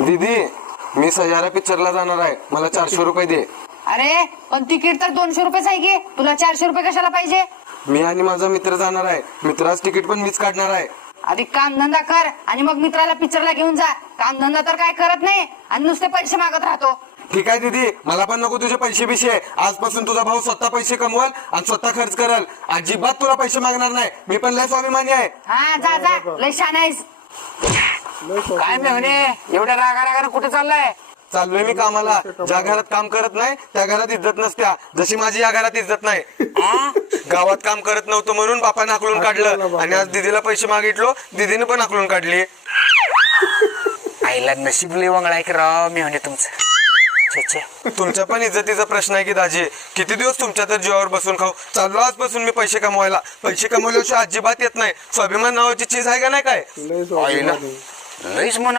दीदी मी सह्यारा पिक्चरला जाणार आहे, मला 400 रुपये दे. अरे पण तिकीट तर 200 रुपयेच आहे की, तुला 400 रुपये कशाला पाहिजे? मी आणि माझा मित्र जाणार आहे, मित्राच तिकीट पण मीच काढणार आहे. आधी कामधंदा कर आणि मग मित्राला पिक्चरला घेऊन जा. कामधंदा तर काय करत नाही आणि नुसते पैसे मागत राहतो. ठीक आहे दीदी, मला पण नको तुझे पैसे बिशे. आजपासून तुझा भाऊ स्वतः पैसे कमवल आणि स्वतः खर्च करल. अजिबात तुला पैसे मागणार नाही. मी पण लय स्वाभिमानी आहे. हा जा जा, लय छान आहेस. काय मेहने एवढ्या रागारागाने कुठे चाललाय? चाललोय मी कामाला. ज्या घरात काम करत नाही त्या घरात इज्जत नसत्या, जशी माझी या घरात इज्जत नाही. गावात काम करत नव्हतं म्हणून बापाने हाकलून काढलं आणि आज दीदीला पैसे मागितलो, दीदीने पण हाकलून काढली. आईला नशीब लय वंगळाय की राव मेहने तुमचं. छे छे. तुमच्या पण इज्जतीचा प्रश्न आहे की दाजी. किती दिवस तुमच्या तर जीवावर बसून खाऊ. चाललो आजपासून मी पैसे कमवायला. पैसे कमवल्याशिवाय अजिबात येत नाही. स्वाभिमान नावाची चीज आहे का नाही काय? आईला लईच म्हण